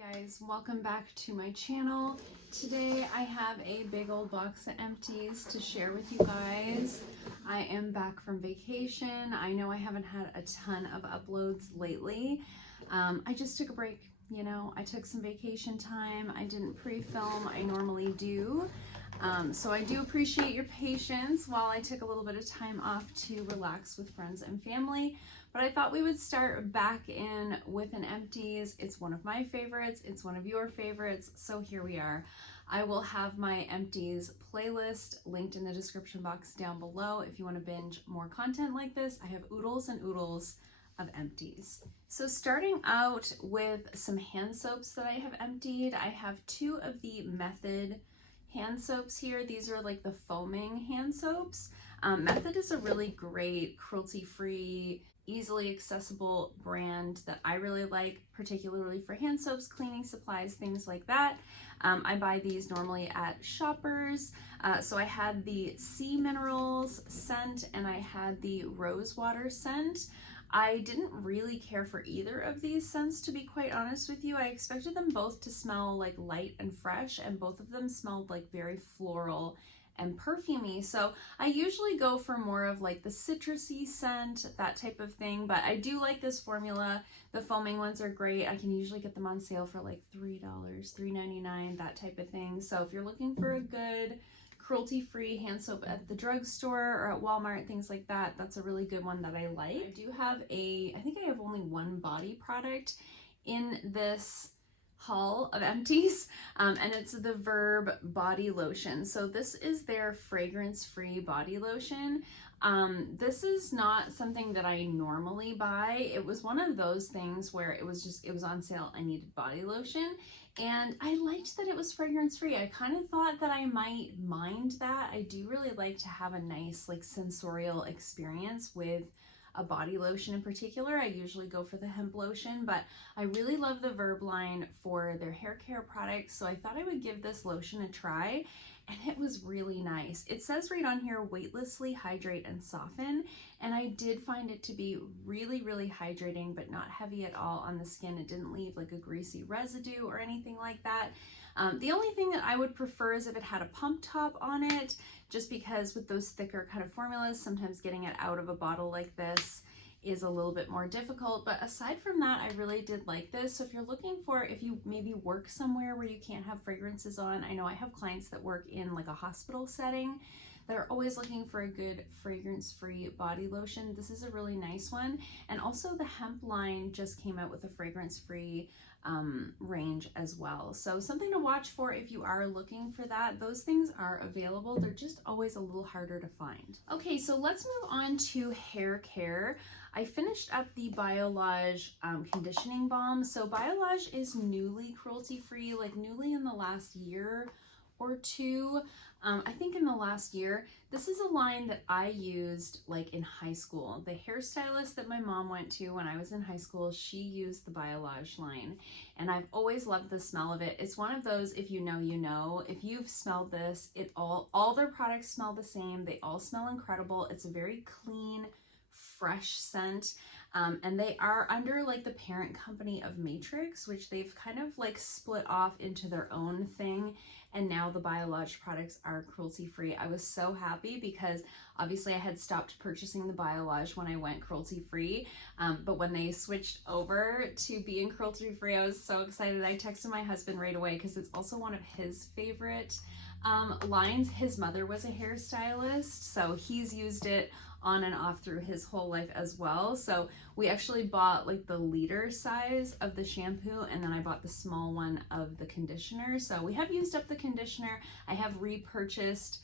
Hi guys, welcome back to my channel. Today I have a big old box of empties to share with you guys. I am back from vacation. I know I haven't had a ton of uploads lately. I just took a break, you know, I took some vacation time. I didn't pre-film, I normally do. So I do appreciate your patience while I took a little bit of time off to relax with friends and family. But I thought we would start back in with an empties. It's one of my favorites, it's one of your favorites, so here we are. I will have my empties playlist linked in the description box down below if you want to binge more content like this. I have oodles and oodles of empties. So starting out with some hand soaps that I have emptied, I have two of the Method hand soaps here. These are like the foaming hand soaps. Method is a really great cruelty-free, easily accessible brand that I really like, particularly for hand soaps, cleaning supplies, things like that. I buy these normally at Shoppers. So I had the Sea Minerals scent and I had the Rose Water scent. I didn't really care for either of these scents, to be quite honest with you. I expected them both to smell like light and fresh, and both of them smelled like very floral and perfumey. So I usually go for more of like the citrusy scent, that type of thing, but I do like this formula. The foaming ones are great. I can usually get them on sale for like $3, $3.99, that type of thing. So if you're looking for a good cruelty-free hand soap at the drugstore or at Walmart, things like that, that's a really good one that I like. I do have I think I have only one body product in this haul of empties, and it's the Verb body lotion. So this is their fragrance-free body lotion. This is not something that I normally buy. It was one of those things where it was on sale. I needed body lotion and I liked that it was fragrance-free. I kind of thought that I might mind that. I do really like to have a nice like sensorial experience with a body lotion in particular. I usually go for the hemp lotion, but I really love the Verb line for their hair care products, so I thought I would give this lotion a try, and it was really nice. It says right on here, weightlessly hydrate and soften, and I did find it to be really, really hydrating, but not heavy at all on the skin. It didn't leave like a greasy residue or anything like that. The only thing that I would prefer is if it had a pump top on it, just because with those thicker kind of formulas, sometimes getting it out of a bottle like this is a little bit more difficult. But aside from that, I really did like this. So if you're looking for, if you maybe work somewhere where you can't have fragrances on, I know I have clients that work in like a hospital setting that are always looking for a good fragrance-free body lotion. This is a really nice one. And also the hemp line just came out with a fragrance-free range as well. So something to watch for if you are looking for that. Those things are available. They're just always a little harder to find. Okay, so let's move on to hair care. I finished up the Biolage conditioning balm. So Biolage is newly cruelty-free, like newly in the last year or two. I think in the last year. This is a line that I used like in high school. The hairstylist that my mom went to when I was in high school, she used the Biolage line, and I've always loved the smell of it. It's one of those, if you know, you know. If you've smelled this, all their products smell the same. They all smell incredible. It's a very clean, fresh scent. And they are under like the parent company of Matrix, which they've kind of like split off into their own thing. And now the Biolage products are cruelty-free. I was so happy because obviously I had stopped purchasing the Biolage when I went cruelty-free. But when they switched over to being cruelty-free, I was so excited. I texted my husband right away because it's also one of his favorite lines. His mother was a hairstylist, so he's used it on and off through his whole life as well. So we actually bought like the liter size of the shampoo, and then I bought the small one of the conditioner. So we have used up the conditioner. I have repurchased.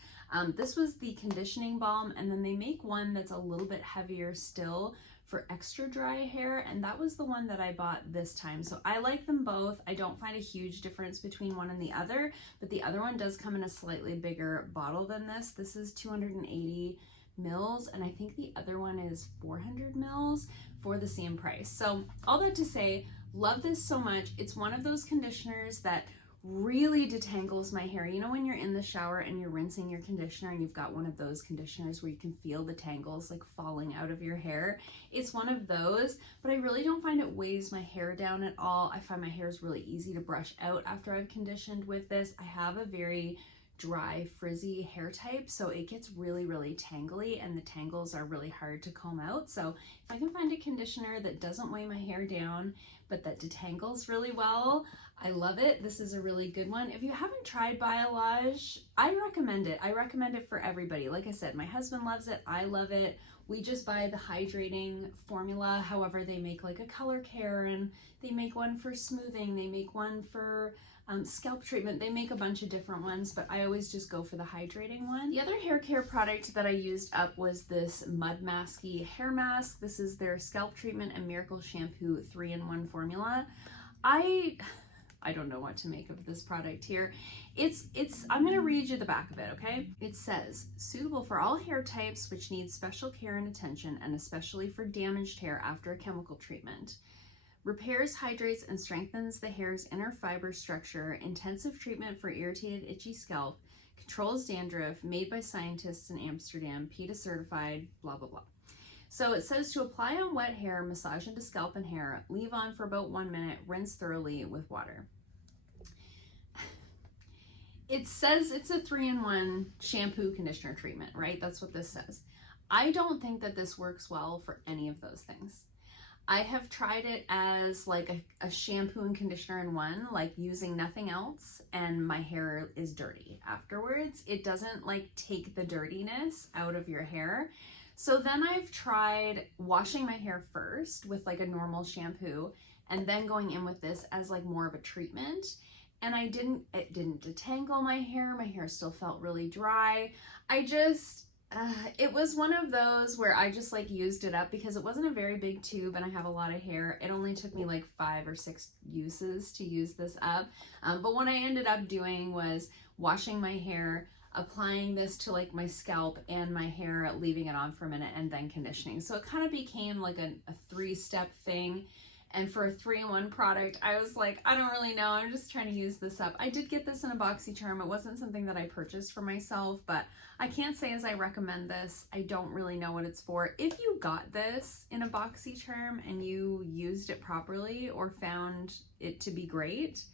This was the conditioning balm, and then they make one that's a little bit heavier still for extra dry hair, and that was the one that I bought this time. So I like them both. I don't find a huge difference between one and the other, but the other one does come in a slightly bigger bottle than this. This is 280 mils, and I think the other one is 400 mils for the same price. So all that to say, love this so much. It's one of those conditioners that really detangles my hair. You know when you're in the shower and you're rinsing your conditioner and you've got one of those conditioners where you can feel the tangles like falling out of your hair? It's one of those, but I really don't find it weighs my hair down at all. I find my hair is really easy to brush out after I've conditioned with this. I have a very dry, frizzy hair type, so it gets really, really tangly, and the tangles are really hard to comb out. So if I can find a conditioner that doesn't weigh my hair down, but that detangles really well, I love it. This is a really good one. If you haven't tried Biolage, I recommend it. I recommend it for everybody. Like I said, my husband loves it. I love it. We just buy the hydrating formula. However, they make like a color care, and they make one for smoothing. They make one for scalp treatment. They make a bunch of different ones, but I always just go for the hydrating one. The other hair care product that I used up was this Mudmasky hair mask. This is their scalp treatment and miracle shampoo 3-in-1 formula. I don't know what to make of this product here. I'm gonna read you the back of it, okay? It says, suitable for all hair types which need special care and attention, and especially for damaged hair after a chemical treatment. Repairs, hydrates, and strengthens the hair's inner fiber structure. Intensive treatment for irritated, itchy scalp. Controls dandruff. Made by scientists in Amsterdam. PETA certified, blah, blah, blah. So it says to apply on wet hair, massage into scalp and hair, leave on for about 1 minute, rinse thoroughly with water. It says it's a 3-in-1 shampoo conditioner treatment, right? That's what this says. I don't think that this works well for any of those things. I have tried it as like a shampoo and conditioner in one, like using nothing else, and my hair is dirty afterwards. It doesn't like take the dirtiness out of your hair. So then I've tried washing my hair first with like a normal shampoo, and then going in with this as like more of a treatment. And it didn't detangle my hair. My hair still felt really dry. It was one of those where I just like used it up because it wasn't a very big tube and I have a lot of hair. It only took me like 5 or 6 uses to use this up. But what I ended up doing was washing my hair, applying this to like my scalp and my hair, leaving it on for a minute, and then conditioning. So it kind of became like a 3-step thing. And for a 3-in-1 product, I was like, I don't really know. I'm just trying to use this up. I did get this in a BoxyCharm. It wasn't something that I purchased for myself, but I can't say as I recommend this. I don't really know what it's for. If you got this in a BoxyCharm and you used it properly or found it to be great,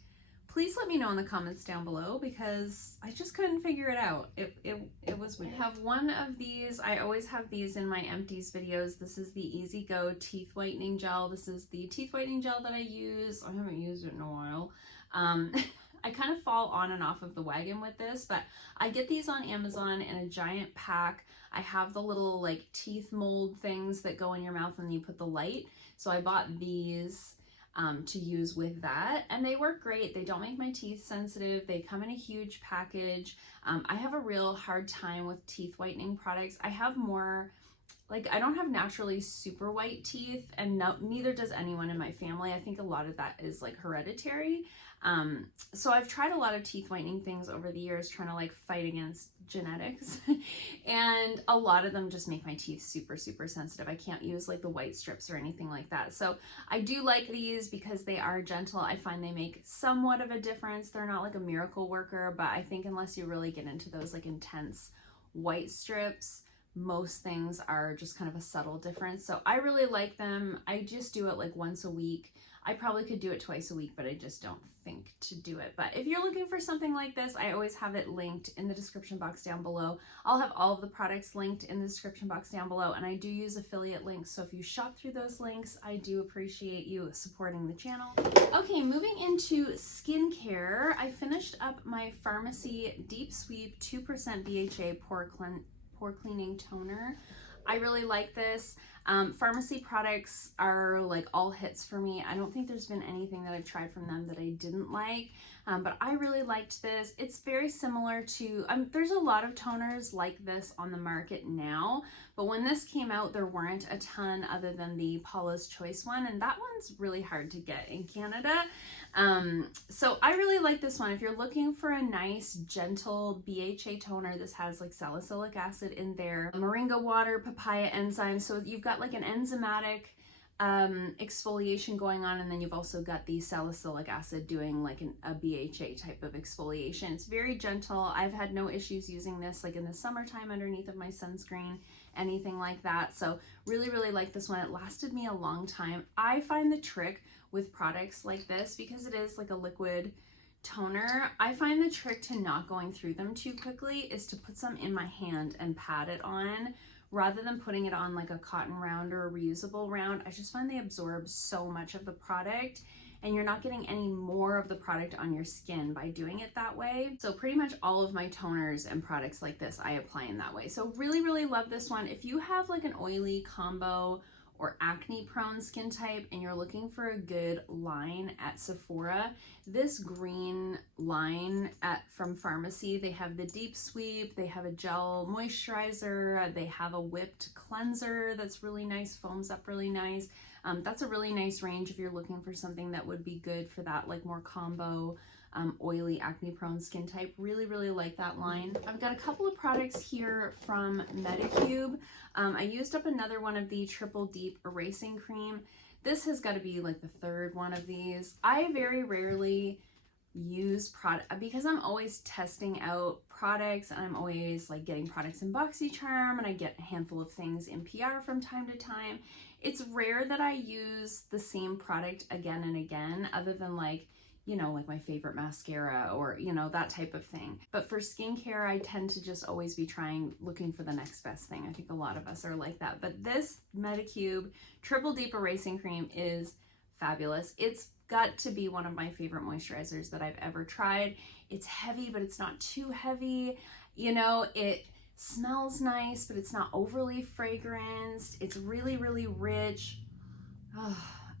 please let me know in the comments down below, because I just couldn't figure it out. It was weird. I have one of these. I always have these in my Empties videos. This is the EZGO Teeth Whitening Gel. This is the teeth whitening gel that I use. I haven't used it in a while. I kind of fall on and off of the wagon with this, but I get these on Amazon in a giant pack. I have the little like teeth mold things that go in your mouth and you put the light. So I bought these to use with that, and they work great. They don't make my teeth sensitive. They come in a huge package. I have a real hard time with teeth whitening products. I have more, like, I don't have naturally super white teeth, and neither does anyone in my family. I think a lot of that is like hereditary. So I've tried a lot of teeth whitening things over the years, trying to like fight against genetics, and a lot of them just make my teeth super, super sensitive. I can't use like the white strips or anything like that. So I do like these because they are gentle. I find they make somewhat of a difference. They're not like a miracle worker, but I think unless you really get into those like intense white strips, most things are just kind of a subtle difference. So I really like them. I just do it like once a week. I probably could do it twice a week, but I just don't think to do it. But if you're looking for something like this, I always have it linked in the description box down below. I'll have all of the products linked in the description box down below, and I do use affiliate links. So if you shop through those links, I do appreciate you supporting the channel. Okay, moving into skincare, I finished up my Farmacy Deep Sweep 2% BHA pore cleaning toner. I really like this. Farmacy products are like all hits for me. I don't think there's been anything that I've tried from them that I didn't like, but I really liked this. It's very similar to, there's a lot of toners like this on the market now, but when this came out, there weren't a ton other than the Paula's Choice one, and that one's really hard to get in Canada. So I really like this one. If you're looking for a nice, gentle BHA toner, this has like salicylic acid in there, moringa water, papaya enzyme. So you've got like an enzymatic exfoliation going on, and then you've also got the salicylic acid doing like a BHA type of exfoliation. It's very gentle. I've had no issues using this like in the summertime underneath of my sunscreen, anything like that. So really, really like this one. It lasted me a long time. I find the trick with products like this, because it is like a liquid toner, I find the trick to not going through them too quickly is to put some in my hand and pat it on, rather than putting it on like a cotton round or a reusable round. I just find they absorb so much of the product, and you're not getting any more of the product on your skin by doing it that way. So pretty much all of my toners and products like this I apply in that way. So really, really love this one. If you have like an oily combo or acne prone skin type and you're looking for a good line at Sephora, this green line from Farmacy, they have the deep sweep, they have a gel moisturizer, they have a whipped cleanser that's really nice, foams up really nice. That's a really nice range if you're looking for something that would be good for that like more combo oily acne prone skin type. Really, really like that line. I've got a couple of products here from Medicube. I used up another one of the Triple Deep Erasing Cream. This has got to be like the third one of these. I very rarely use product because I'm always testing out products, and I'm always like getting products in BoxyCharm, and I get a handful of things in PR from time to time. It's rare that I use the same product again and again, other than like, you know, like my favorite mascara or, you know, that type of thing. But for skincare, I tend to just always be looking for the next best thing. I think a lot of us are like that. But this Medicube Triple Deep Erasing Cream is fabulous. It's got to be one of my favorite moisturizers that I've ever tried. It's heavy, but it's not too heavy. You know, it smells nice, but it's not overly fragranced. It's really, really rich. Oh,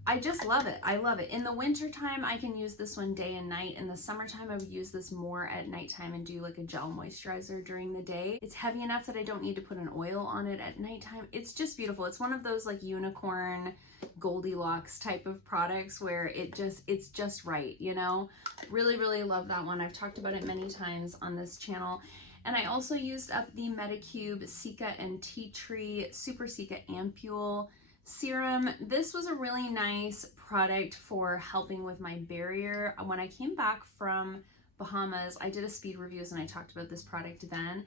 I just love it. I love it. In the winter time, I can use this one day and night. In the summertime, I would use this more at nighttime and do like a gel moisturizer during the day. It's heavy enough that I don't need to put an oil on it at nighttime. It's just beautiful. It's one of those like unicorn Goldilocks type of products where it's just right, you know? Really, really love that one. I've talked about it many times on this channel. And I also used up the Medicube Cica and Tea Tree Super Cica Ampoule Serum. This was a really nice product for helping with my barrier. When I came back from Bahamas, I did a speed reviews and I talked about this product then.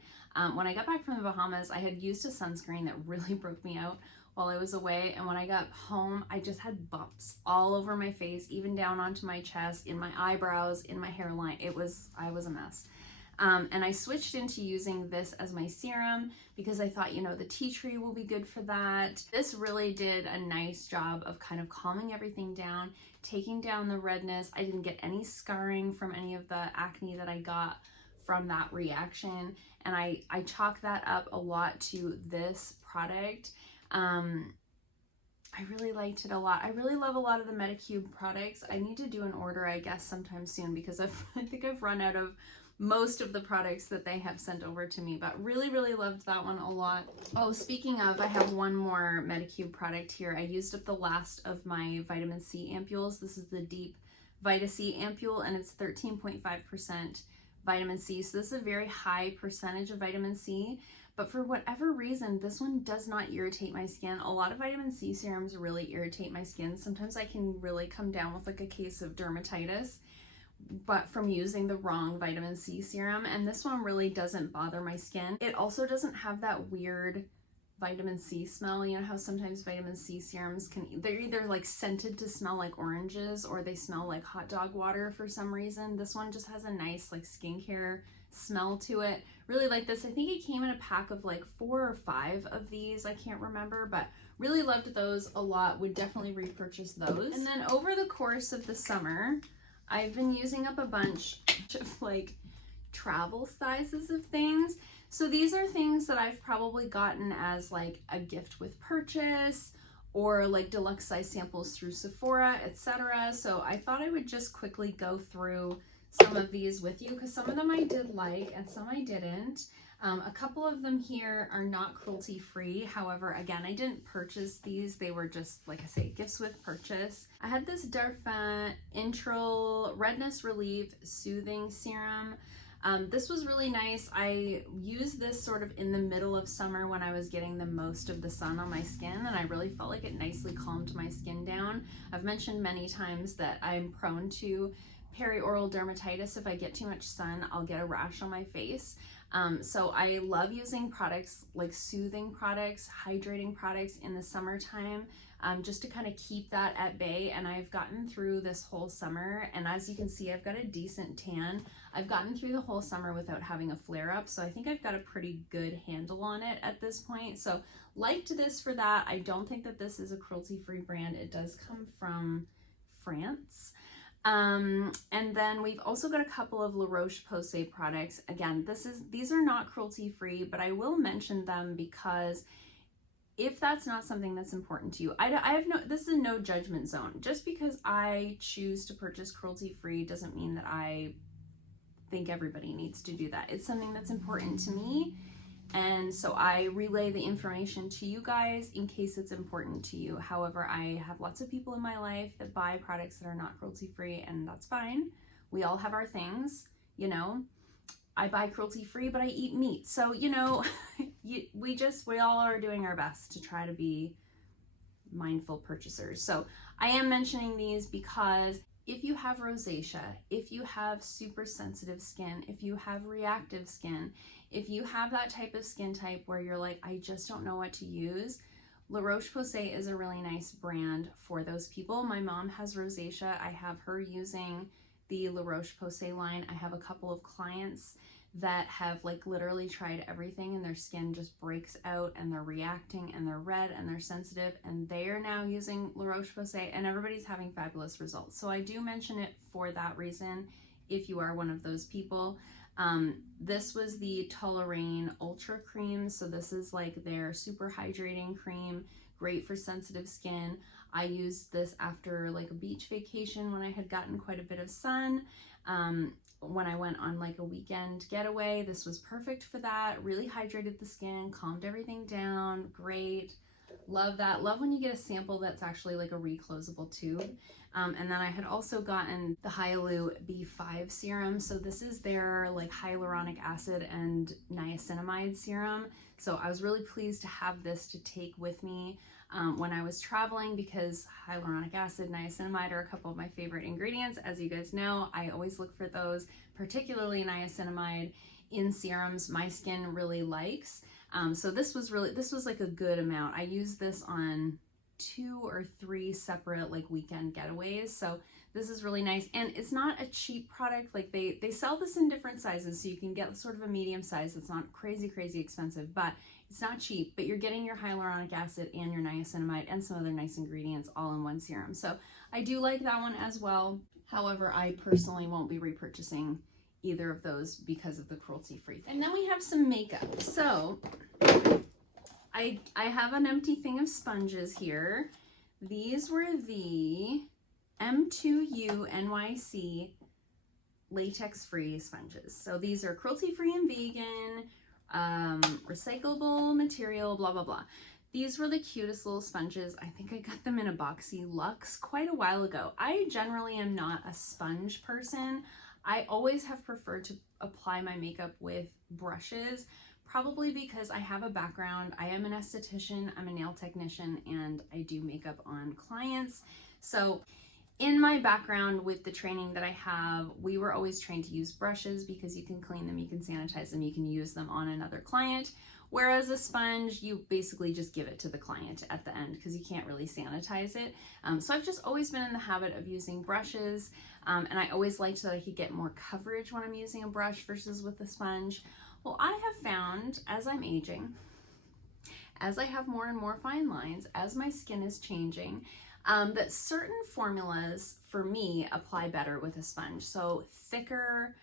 When I got back from the Bahamas, I had used a sunscreen that really broke me out while I was away, and when I got home, I just had bumps all over my face, even down onto my chest, in my eyebrows, in my hairline. I was a mess. And I switched into using this as my serum because I thought, you know, the tea tree will be good for that. This really did a nice job of kind of calming everything down, taking down the redness. I didn't get any scarring from any of the acne that I got from that reaction. And I chalk that up a lot to this product. I really liked it a lot. I really love a lot of the Medicube products. I need to do an order, I guess, sometime soon because I think I've run out of most of the products that they have sent over to me, but really, really loved that one a lot. Oh, speaking of, I have one more Medicube product here. I used up the last of my vitamin C ampules. This is the Deep Vita C ampule, and it's 13.5% vitamin C. So this is a very high percentage of vitamin C, but for whatever reason, this one does not irritate my skin. A lot of vitamin C serums really irritate my skin. Sometimes I can really come down with like a case of dermatitis, but from using the wrong vitamin C serum, and this one really doesn't bother my skin. It also doesn't have that weird vitamin C smell. You know how sometimes vitamin C serums they're either like scented to smell like oranges or they smell like hot dog water for some reason. This one just has a nice like skincare smell to it. Really like this. I think it came in a pack of like 4 or 5 of these. I can't remember, but really loved those a lot. Would definitely repurchase those. And then over the course of the summer, I've been using up a bunch of like travel sizes of things. So these are things that I've probably gotten as like a gift with purchase or like deluxe size samples through Sephora, etc. So I thought I would just quickly go through some of these with you because some of them I did like and some I didn't. A couple of them here are not cruelty free. However, again, I didn't purchase these. They were just, like I say, gifts with purchase. I had this Darphin Intral Redness Relief Soothing Serum. This was really nice. I used this sort of in the middle of summer when I was getting the most of the sun on my skin, and I really felt like it nicely calmed my skin down. I've mentioned many times that I'm prone to perioral dermatitis. If I get too much sun, I'll get a rash on my face. So I love using products like soothing products, hydrating products in the summertime, just to kind of keep that at bay. And I've gotten through this whole summer, and as you can see, I've got a decent tan. I've gotten through the whole summer without having a flare up, so I think I've got a pretty good handle on it at this point. So liked this for that. I don't think that this is a cruelty-free brand. It does come from France. And then we've also got a couple of La Roche-Posay products. Again, these are not cruelty-free, but I will mention them because if that's not something that's important to you, this is a no judgment zone. Just because I choose to purchase cruelty-free doesn't mean that I think everybody needs to do that. It's something that's important to me, and so I relay the information to you guys in case it's important to you. However, I have lots of people in my life that buy products that are not cruelty-free, and that's fine. We all have our things, you know. I buy cruelty-free, but I eat meat. So, you know, we all are doing our best to try to be mindful purchasers. So I am mentioning these because if you have rosacea, if you have super sensitive skin, if you have reactive skin, if you have that type of skin type where you're like, I just don't know what to use, La Roche-Posay is a really nice brand for those people. My mom has rosacea. I have her using the La Roche-Posay line. I have a couple of clients that have like literally tried everything and their skin just breaks out and they're reacting and they're red and they're sensitive, and they are now using La Roche-Posay and everybody's having fabulous results. So I do mention it for that reason if you are one of those people. This was the Toleriane Ultra Cream. So this is like their super hydrating cream, great for sensitive skin. I used this after like a beach vacation when I had gotten quite a bit of sun. When I went on like a weekend getaway, this was perfect for that. Really hydrated the skin, calmed everything down. Great. Love that. Love when you get a sample that's actually like a reclosable tube. And then I had also gotten the Hyalu B5 serum. So this is their like hyaluronic acid and niacinamide serum. So I was really pleased to have this to take with me when I was traveling, because hyaluronic acid, niacinamide are a couple of my favorite ingredients. As you guys know, I always look for those, particularly niacinamide in serums my skin really likes. So this was like a good amount. I used this on 2 or 3 separate like weekend getaways. So this is really nice, and it's not a cheap product. Like they sell this in different sizes, so you can get sort of a medium size. It's not crazy expensive, but it's not cheap, but you're getting your hyaluronic acid and your niacinamide and some other nice ingredients all in one serum. So I do like that one as well. However, I personally won't be repurchasing either of those because of the cruelty-free. And then we have some makeup. So I have an empty thing of sponges here. These were the M2U NYC latex-free sponges. So these are cruelty-free and vegan, recyclable material, blah, blah, blah. These were the cutest little sponges. I think I got them in a boxy Luxe quite a while ago. I generally am not a sponge person. I always have preferred to apply my makeup with brushes, probably because I have a background. I am an esthetician, I'm a nail technician, and I do makeup on clients. So in my background with the training that I have, we were always trained to use brushes because you can clean them, you can sanitize them, you can use them on another client. Whereas a sponge, you basically just give it to the client at the end because you can't really sanitize it. So I've just always been in the habit of using brushes, and I always liked that I could get more coverage when I'm using a brush versus with a sponge. Well, I have found as I'm aging, as I have more and more fine lines, as my skin is changing, that certain formulas for me apply better with a sponge. So thicker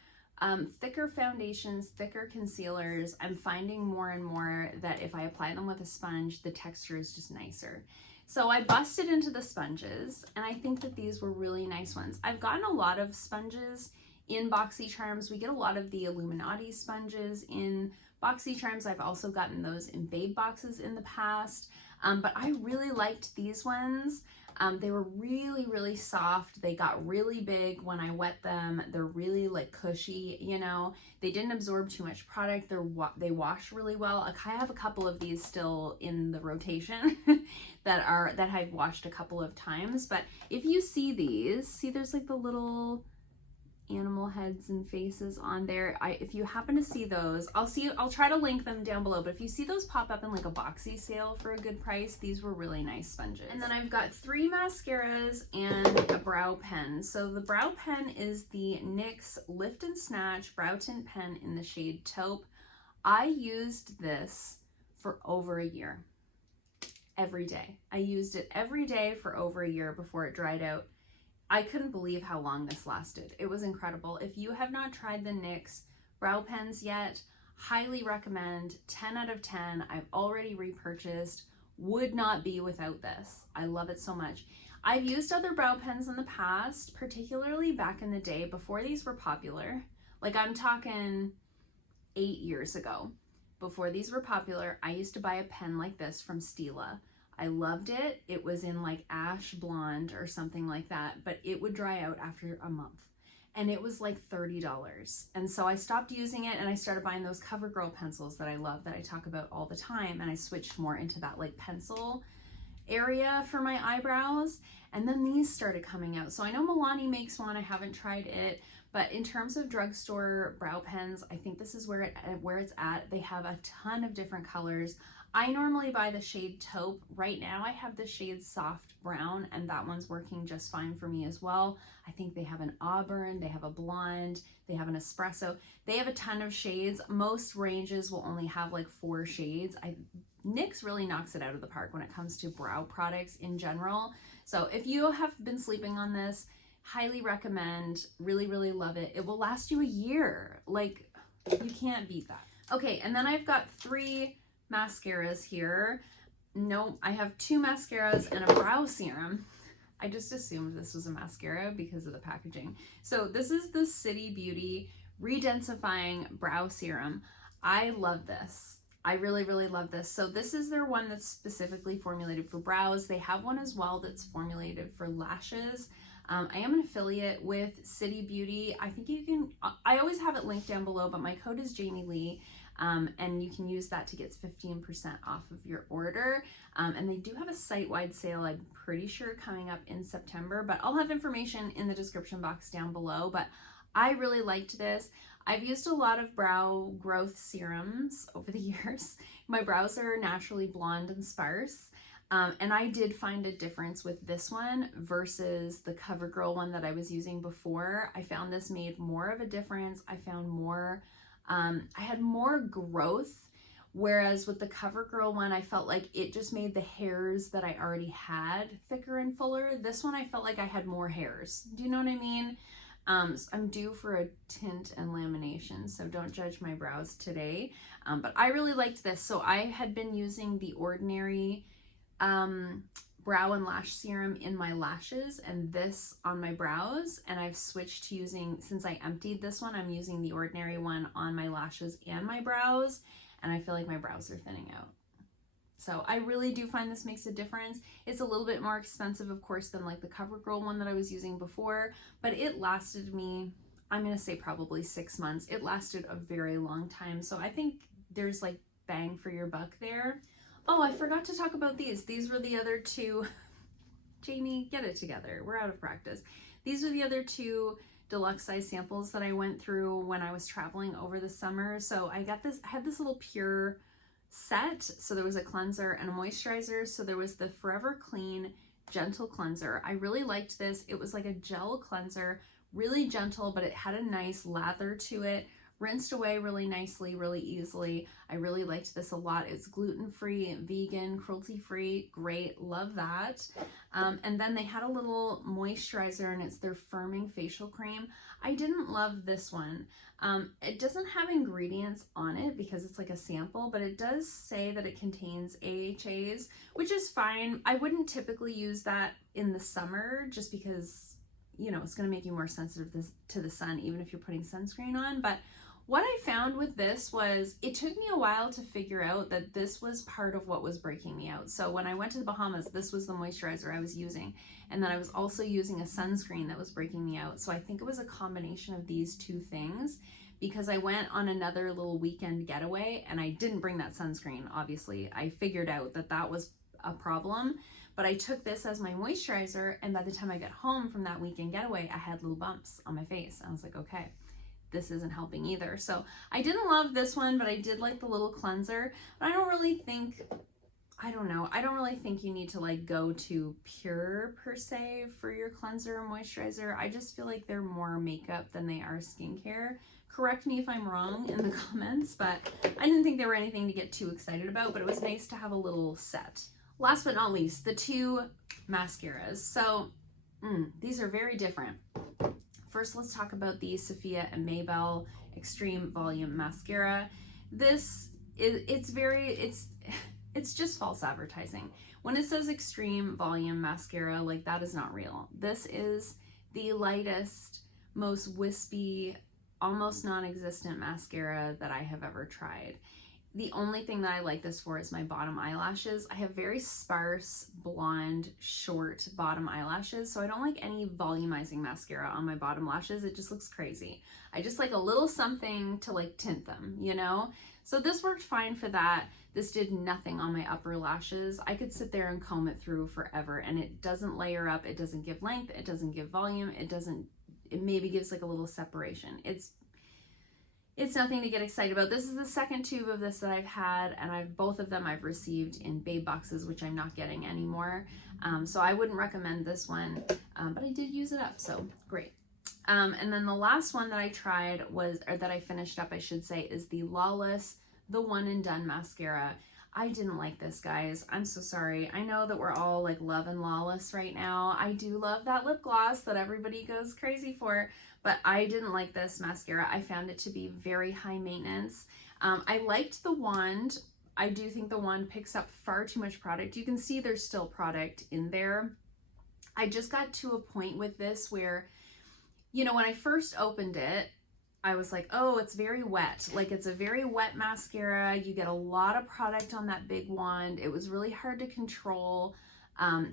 foundations, thicker concealers, I'm finding more and more that if I apply them with a sponge, the texture is just nicer. So I busted into the sponges, and I think that these were really nice ones. I've gotten a lot of sponges in BoxyCharms. We get a lot of the Illuminati sponges in BoxyCharms. I've also gotten those in Babe boxes in the past. But I really liked these ones. They were really, really soft. They got really big when I wet them. They're really like cushy, you know. They didn't absorb too much product. They wash really well. I have a couple of these still in the rotation that I've washed a couple of times. But if you see these, see there's like the little animal heads and faces on there. If you happen to see those, I'll try to link them down below, but if you see those pop up in like a boxy sale for a good price, these were really nice sponges. And then I've got 3 mascaras and a brow pen. So the brow pen is the NYX Lift Snatch Brow Tint Pen in the shade Taupe. I used this for over a year. Every day. I used it every day for over a year before it dried out. I couldn't believe how long this lasted. It was incredible. If you have not tried the NYX brow pens yet, highly recommend. 10 out of 10. I've already repurchased. Would not be without this. I love it so much. I've used other brow pens in the past, particularly back in the day before these were popular. Like I'm talking 8 years ago. Before these were popular, I used to buy a pen like this from Stila. I loved it. It was in like ash blonde or something like that, but it would dry out after a month. And it was like $30. And so I stopped using it and I started buying those CoverGirl pencils that I love, that I talk about all the time. And I switched more into that like pencil area for my eyebrows. And then these started coming out. So I know Milani makes one. I haven't tried it. But in terms of drugstore brow pens, I think this is where it's at. They have a ton of different colors. I normally buy the shade Taupe. Right now I have the shade Soft Brown, and that one's working just fine for me as well. I think they have an auburn, they have a blonde, they have an espresso. They have a ton of shades. Most ranges will only have like 4 shades. NYX really knocks it out of the park when it comes to brow products in general. So if you have been sleeping on this, highly recommend. Really, really love it. It will last you a year. Like, you can't beat that. Okay, and then I've got 3 mascaras here. No, I have 2 mascaras and a brow serum. I just assumed this was a mascara because of the packaging. So this is the City Beauty Redensifying Brow Serum. I love this. I really, really love this. So this is their one that's specifically formulated for brows. They have one as well that's formulated for lashes. I am an affiliate with City Beauty. I think you can, I always have it linked down below, but my code is Jamie Lee. And you can use that to get 15% off of your order. And they do have a site-wide sale, I'm pretty sure, coming up in September, but I'll have information in the description box down below. But I really liked this. I've used a lot of brow growth serums over the years. My brows are naturally blonde and sparse. And I did find a difference with this one versus the CoverGirl one that I was using before. I found this made more of a difference. I found more, I had more growth, whereas with the CoverGirl one, I felt like it just made the hairs that I already had thicker and fuller. This one, I felt like I had more hairs. Do you know what I mean? I'm due for a tint and lamination, so don't judge my brows today. But I really liked this. So I had been using the Ordinary brow and lash serum in my lashes and this on my brows, and I've switched to using, since I emptied this one, I'm using the Ordinary one on my lashes and my brows, and I feel like my brows are thinning out. So I really do find this makes a difference. It's a little bit more expensive, of course, than like the CoverGirl one that I was using before, but it lasted me, I'm gonna say probably 6 months. It lasted a very long time, so I think there's like bang for your buck there. Oh, I forgot to talk about these. These were the other 2. Jamie, get it together. We're out of practice. These are the other 2 deluxe size samples that I went through when I was traveling over the summer. So I had this little pure set. So there was a cleanser and a moisturizer. So there was the Forever Clean Gentle Cleanser. I really liked this. It was like a gel cleanser, really gentle, but it had a nice lather to it. Rinsed away really nicely, really easily. I really liked this a lot. It's gluten-free, vegan, cruelty-free. Great, love that. And then they had a little moisturizer, and it's their firming facial cream. I didn't love this one. It doesn't have ingredients on it because it's like a sample, but it does say that it contains AHAs, which is fine. I wouldn't typically use that in the summer just because, you know, it's going to make you more sensitive to the sun, even if you're putting sunscreen on. But What I found with this was it took me a while to figure out that this was part of what was breaking me out. So when I went to the Bahamas, this was the moisturizer I was using. And then I was also using a sunscreen that was breaking me out. So I think it was a combination of these two things, because I went on another little weekend getaway and I didn't bring that sunscreen, obviously. I figured out that that was a problem, but I took this as my moisturizer, and by the time I got home from that weekend getaway, I had little bumps on my face. I was like, okay, this isn't helping either. So I didn't love this one, but I did like the little cleanser. But I don't really think, I don't know, I don't really think you need to like go to pure per se for your cleanser or moisturizer. I just feel like they're more makeup than they are skincare. Correct me if I'm wrong in the comments, but I didn't think they were anything to get too excited about, but it was nice to have a little set. Last but not least, the two mascaras. So these are very different. First, let's talk about the Sophia and Maybell Extreme Volume Mascara. This is, it's just false advertising. When it says Extreme Volume Mascara, like, that is not real. This is the lightest, most wispy, almost non-existent mascara that I have ever tried. The only thing that I like this for is my bottom eyelashes. I have very sparse, blonde, short bottom eyelashes, so I don't like any volumizing mascara on my bottom lashes. It just looks crazy. I just like a little something to like tint them, you know? So this worked fine for that. This did nothing on my upper lashes. I could sit there and comb it through forever, and it doesn't layer up, it doesn't give length, it doesn't give volume, it maybe gives like a little separation. It's nothing to get excited about. This is the second tube of this that I've had, and both of them I've received in babe boxes, which I'm not getting anymore. So I wouldn't recommend this one, but I did use it up, so great. And then the last one that I tried was, or that I finished up, I should say, is the Lawless, the One and Done mascara. I didn't like this, guys. I'm so sorry. I know that we're all like loving Lawless right now. I do love that lip gloss that everybody goes crazy for, but I didn't like this mascara. I found it to be very high maintenance. I liked the wand. I do think the wand picks up far too much product. You can see there's still product in there. I just got to a point with this where, you know, when I first opened it, I was like, oh, it's very wet. Like, it's a very wet mascara. You get a lot of product on that big wand. It was really hard to control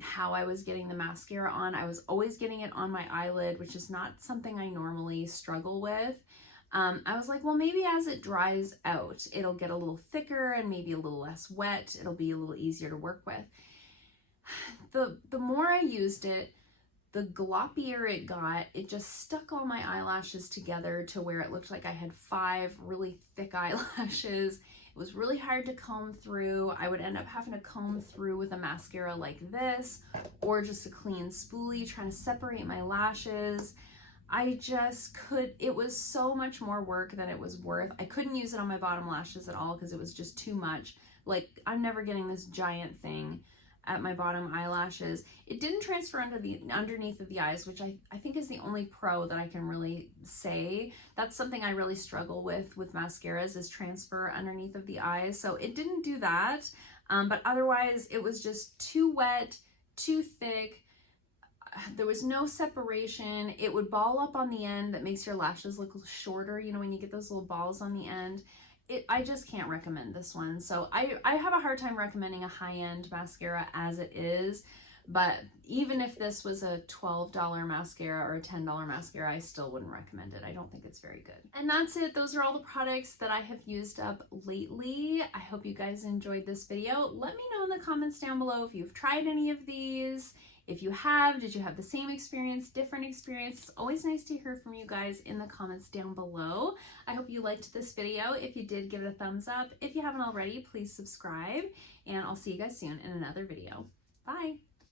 how I was getting the mascara on. I was always getting it on my eyelid, which is not something I normally struggle with. I was like, well, maybe as it dries out, it'll get a little thicker and maybe a little less wet. It'll be a little easier to work with. The more I used it, the gloppier it got. It just stuck all my eyelashes together to where it looked like I had 5 really thick eyelashes. It was really hard to comb through. I would end up having to comb through with a mascara like this, or just a clean spoolie trying to separate my lashes. I just it was so much more work than it was worth. I couldn't use it on my bottom lashes at all because it was just too much. Like, I'm never getting this giant thing at my bottom eyelashes. It didn't transfer underneath of the eyes, which I think is the only pro that I can really say. That's something I really struggle with mascaras, is transfer underneath of the eyes. So it didn't do that, but otherwise it was just too wet, too thick. There was no separation. It would ball up on the end. That makes your lashes look shorter, you know, when you get those little balls on the end. I just can't recommend this one. So I have a hard time recommending a high-end mascara as it is, but even if this was a $12 mascara or a $10 mascara, I still wouldn't recommend it. I don't think it's very good. And that's it. Those are all the products that I have used up lately. I hope you guys enjoyed this video. Let me know in the comments down below if you've tried any of these. If you have, did you have the same experience, different experience? It's always nice to hear from you guys in the comments down below. I hope you liked this video. If you did, give it a thumbs up. If you haven't already, please subscribe, and I'll see you guys soon in another video. Bye.